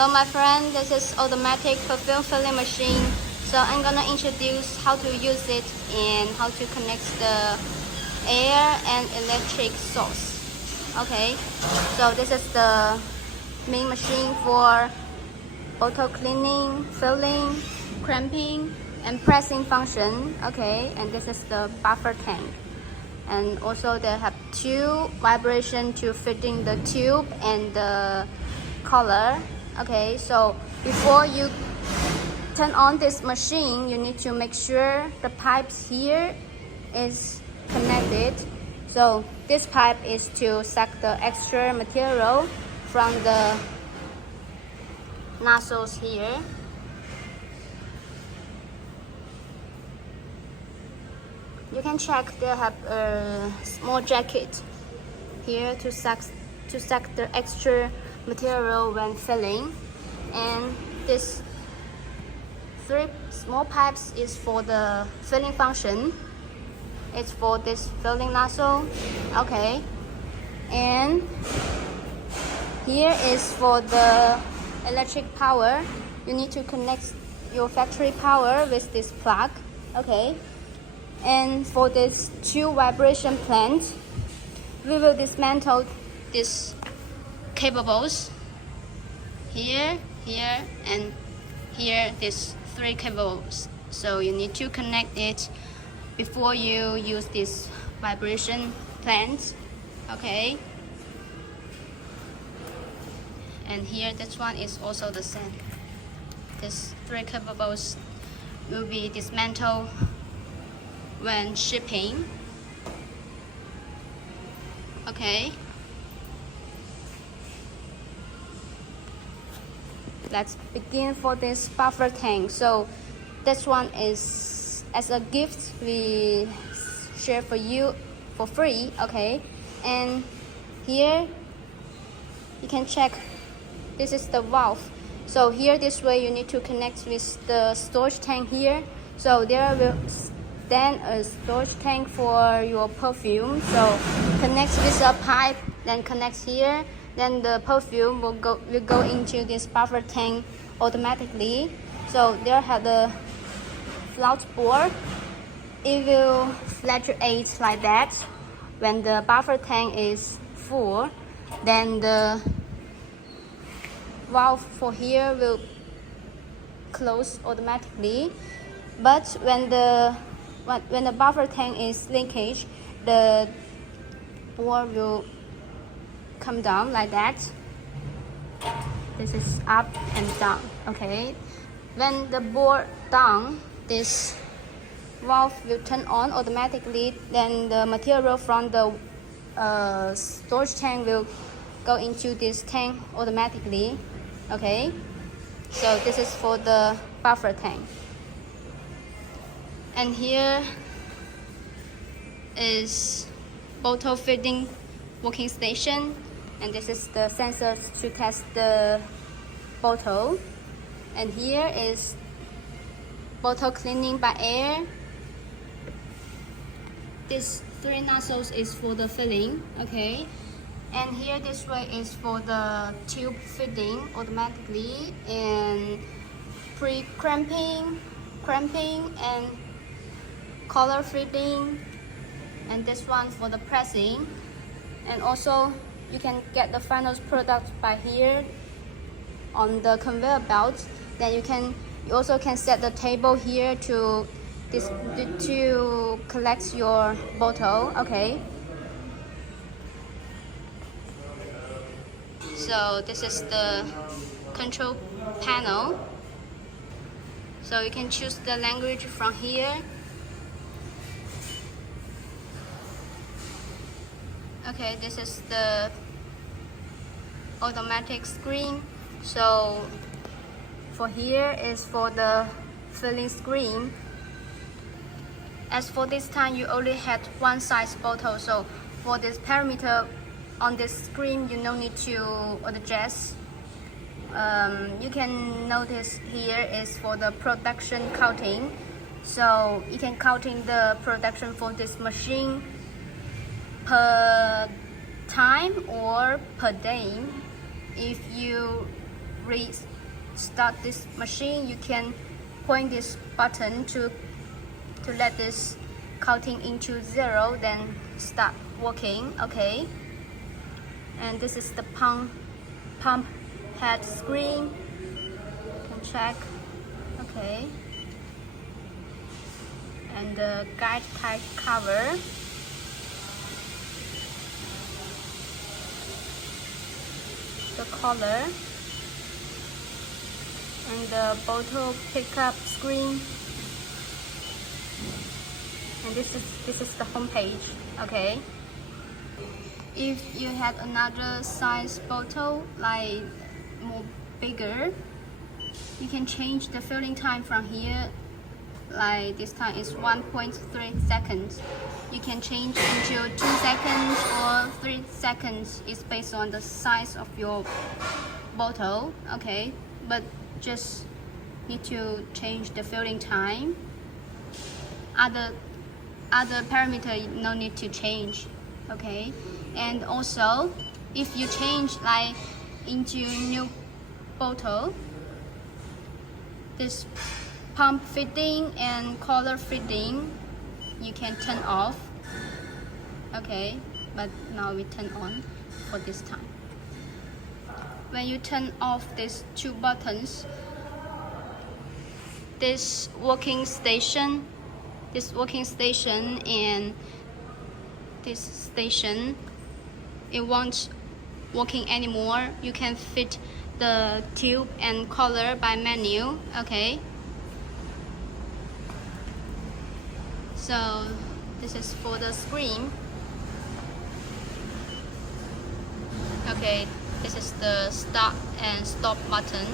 Hello my friend, this is automatic perfume filling machine. So I'm gonna introduce how to use it and how to connect the air and electric source. Okay, so this is the main machine for auto cleaning, filling, crimping and pressing function. Okay, and this is the buffer tank. And also they have two vibration to fitting the tube and the color. Okay, so before you turn on this machine, you need to make sure the pipes here is connected. So this pipe is to suck the extra material from the nozzles here. You can check they have a small jacket here to suck the extra material when filling, and this three small pipes is for the filling function. It's for this filling nozzle. Okay, and here is for the electric power. You need to connect your factory power with this plug. Okay, and for this two vibration plant, we will dismantle this cables here, here, and here. These three cables. So you need to connect it before you use this vibration plant. Okay. And here, this one is also the same. These three cables will be dismantled when shipping. Okay. Let's begin for this buffer tank. So this one is as a gift we share for you for free. Okay, and here you can check, this is the valve. So here, this way you need to connect with the storage tank here. So there will then a storage tank for your perfume. So connect with a pipe, then connect here. Then the perfume will go into this buffer tank automatically. So there have the float board. It will fluctuate like that. When the buffer tank is full, then the valve for here will close automatically. But when the buffer tank is leakage, the board will come down like that. This is up and down. Okay, when the board down, this valve will turn on automatically. Then the material from the storage tank will go into this tank automatically. Okay, so this is for the buffer tank. And here is bottle fitting working station. And this is the sensors to test the bottle. And here is bottle cleaning by air. This three nozzles is for the filling. Okay, and here this way is for the tube fitting automatically, and pre-crimping, crimping, and color fitting. And this one for the pressing. And also you can get the final product by here on the conveyor belt. Then you also can set the table here to collect your bottle. Okay, so this is the control panel. So you can choose the language from here. Okay, this is the automatic screen. So for here is for the filling screen. As for this time, you only had one size bottle. So for this parameter on this screen, you no need to adjust. You can notice here is for the production counting. So you can counting the production for this machine per time or per day. If you restart this machine, you can point this button to let this counting into 0, then start working. Okay, and this is the pump head screen. You can check. Okay, and the guide type cover. The color and the bottle pickup screen, and this is the home page. Okay, if you had another size bottle, like more bigger, you can change the filling time from here. Like this time is 1.3 seconds. You can change into 2 seconds or 3 seconds. It's based on the size of your bottle. Okay, but just need to change the filling time. Other parameter no need to change. Okay, and also if you change like into new bottle, this pump fitting and color fitting you can turn off. Okay, but now we turn on for this time. When you turn off these two buttons, this working station and this station, it won't working anymore. You can fit the tube and color by menu. Okay, so this is for the screen. Okay, this is the start and stop button.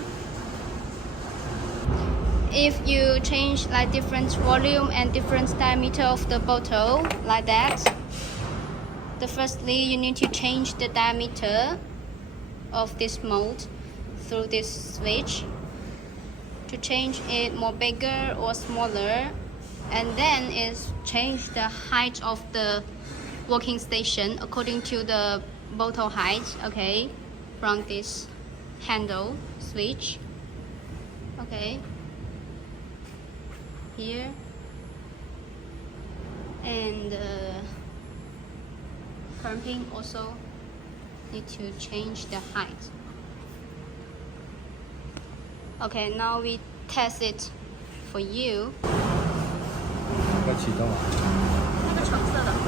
If you change like different volume and different diameter of the bottle like that, firstly you need to change the diameter of this mold through this switch to change it more bigger or smaller, and then is change the height of the working station according to the bottle height. Okay, from this handle switch. Okay, here, and crimping also need to change the height. Okay, now we test it for you. 要启动啊。那个橙色的。